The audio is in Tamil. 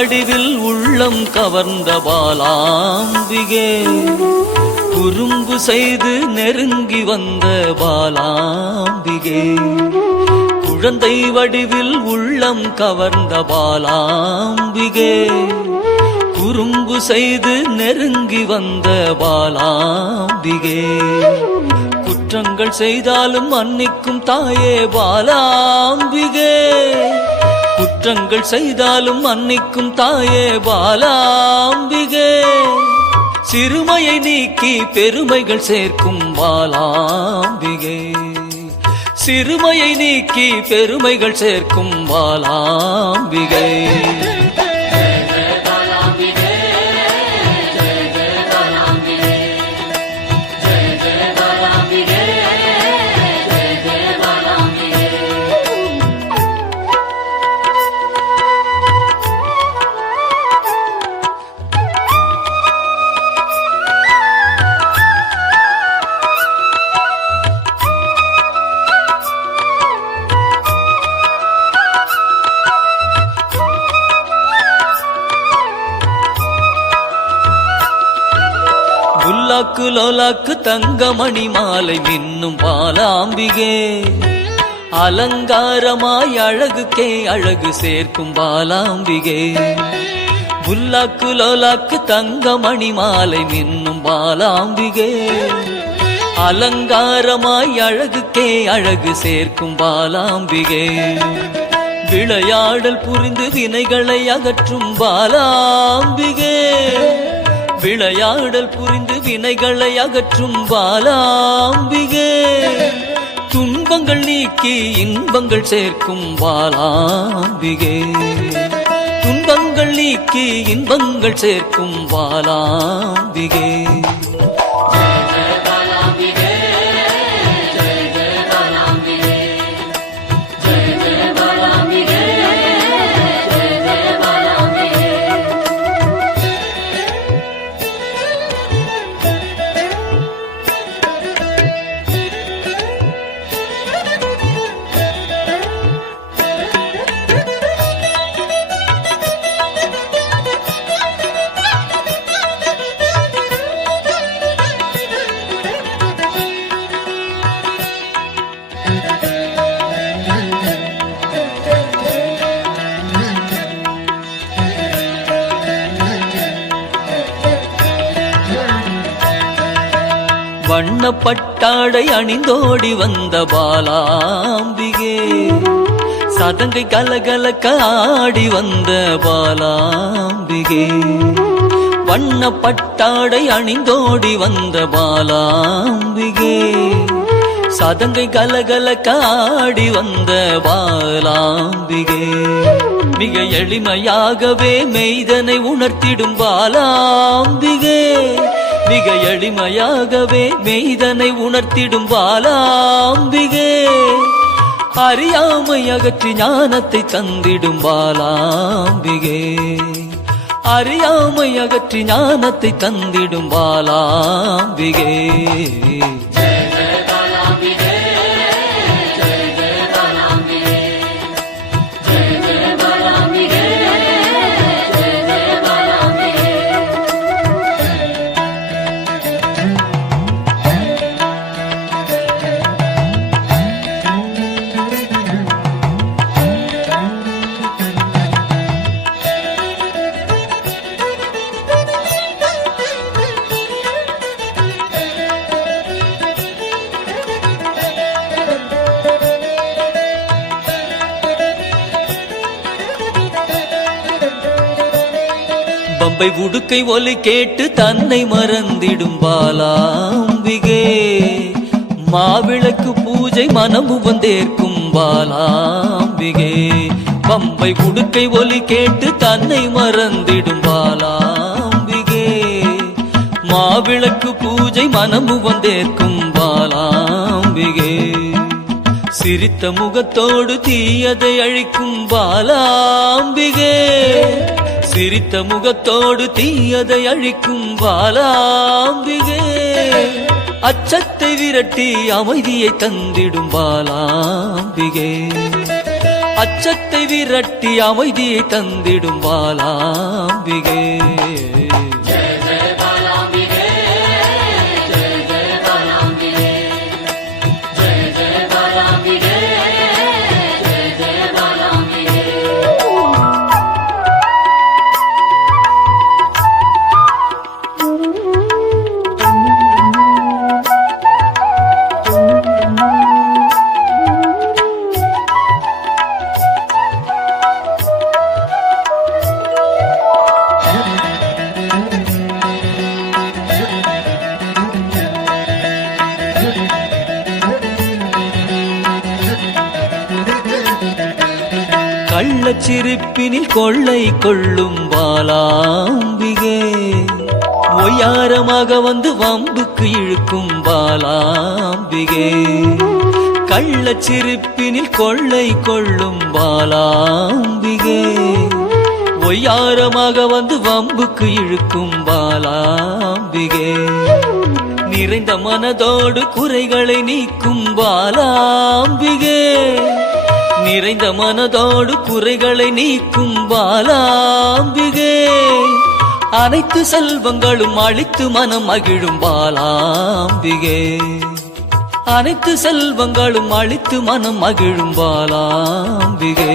வடிவில் உள்ளம் கவர்ந்த பாலாம்பிகே, குறும்பு செய்து நெருங்கி வந்த பாலாம்பிகே, குழந்தை வடிவில் உள்ளம் கவர்ந்த பாலாம்பிகே, குறும்பு செய்து நெருங்கி வந்த பாலாம்பிகே, குற்றங்கள் செய்தாலும் மன்னிக்கும் தாயே பாலாம்பிகே, குற்றங்கள் செய்தாலும் மன்னிக்கும் தாயே பாலாம்பிகே, சிறுமையை நீக்கி பெருமைகள் சேர்க்கும் பாலாம்பிகே, சிறுமையை நீக்கி பெருமைகள் சேர்க்கும் பாலாம்பிகே. லோலாக்கு லோலாக்கு தங்கமணி மாலை மின்னும் பாலாம்பிகே, அலங்காரமாய் அழகுக்கே அழகு சேர்க்கும் பாலாம்பிகே, புல்லாக்கு லோலாக்கு தங்கமணி மாலை மின்னும் பாலாம்பிகே, அலங்காரமாய் அழகுக்கே அழகு சேர்க்கும் பாலாம்பிகே, விளையாடல் புரிந்து வினைகளை அகற்றும் பாலாம்பிகே, விளையாடல் புரிந்து வினைகளை அகற்றும் பாலாம்பிகே, துன்பங்கள் நீக்கி இன்பங்கள் சேர்க்கும் பாலாம்பிகே, துன்பங்கள் நீக்கி இன்பங்கள் சேர்க்கும் பாலாம்பிகே. வண்ணப்பட்டாடை அணிந்தோடி வந்த பாலாம்பிகே, சதங்கை கலகலக்க ஆடி வந்த பாலாம்பிகே, வண்ணப்பட்டாடை அணிந்தோடி வந்த பாலாம்பிகே, சதங்கை கலகலக்க ஆடி வந்த பாலாம்பிகே, மிக எளிமையாகவே மெய்தனை உணர்த்திடும் பாலாம்பிகே, மிக எளிமையாகவே மெய்தனை உணர்த்திடும் பாலாம்பிகே, அறியாமை அகற்றி ஞானத்தை தந்திடும் பாலாம்பிகே, அறியாமை அகற்றி ஞானத்தை தந்திடும் பாலாம்பிகே. பம்பை உடுக்கை ஒலி கேட்டு தன்னை மறந்திடும் பாலாம்பிகே, மாவிளக்கு பூஜை மனமு வந்தேற்கும் பாலாம்பிகே, பம்பை உடுக்கை ஒலி கேட்டு தன்னை மறந்திடும் பாலாம்பிகே, மாவிளக்கு பூஜை மனமு வந்தேற்கும் பாலாம்பிகே, சிரித்த முகத்தோடு தீயதை அழிக்கும் பாலாம்பிகே, சிரித்த முகத்தோடு தீயதை அழிக்கும் பாலாம்பிகே, அச்சத்தை விரட்டி அமைதியை தந்திடும் பாலாம்பிகே, அச்சத்தை விரட்டி அமைதியை தந்திடும் பாலாம்பிகே. கள்ளச்சிரிப்பினில் கொள்ளை கொள்ளும் பாலாம்பிகே. ஒய்யாரமாக வந்து வம்புக்கு இழுக்கும் பாலாம்பிகே. கள்ளச்சிரிப்பினில் கொள்ளை கொள்ளும் பாலாம்பிகே. ஒய்யாரமாக வந்து வம்புக்கு இழுக்கும் பாலாம்பிகே. நிறைந்த மனதோடு குறைகளை நீக்கும் பாலாம்பிகே. நிறைந்த மனதோடு குறைகளை நீக்கும் பாலாம்பிகே. அனைத்து செல்வங்களும் அளித்து மனம் மகிழும் பாலாம்பிகே. அனைத்து செல்வங்களும் அளித்து மனம் மகிழும் பாலாம்பிகே.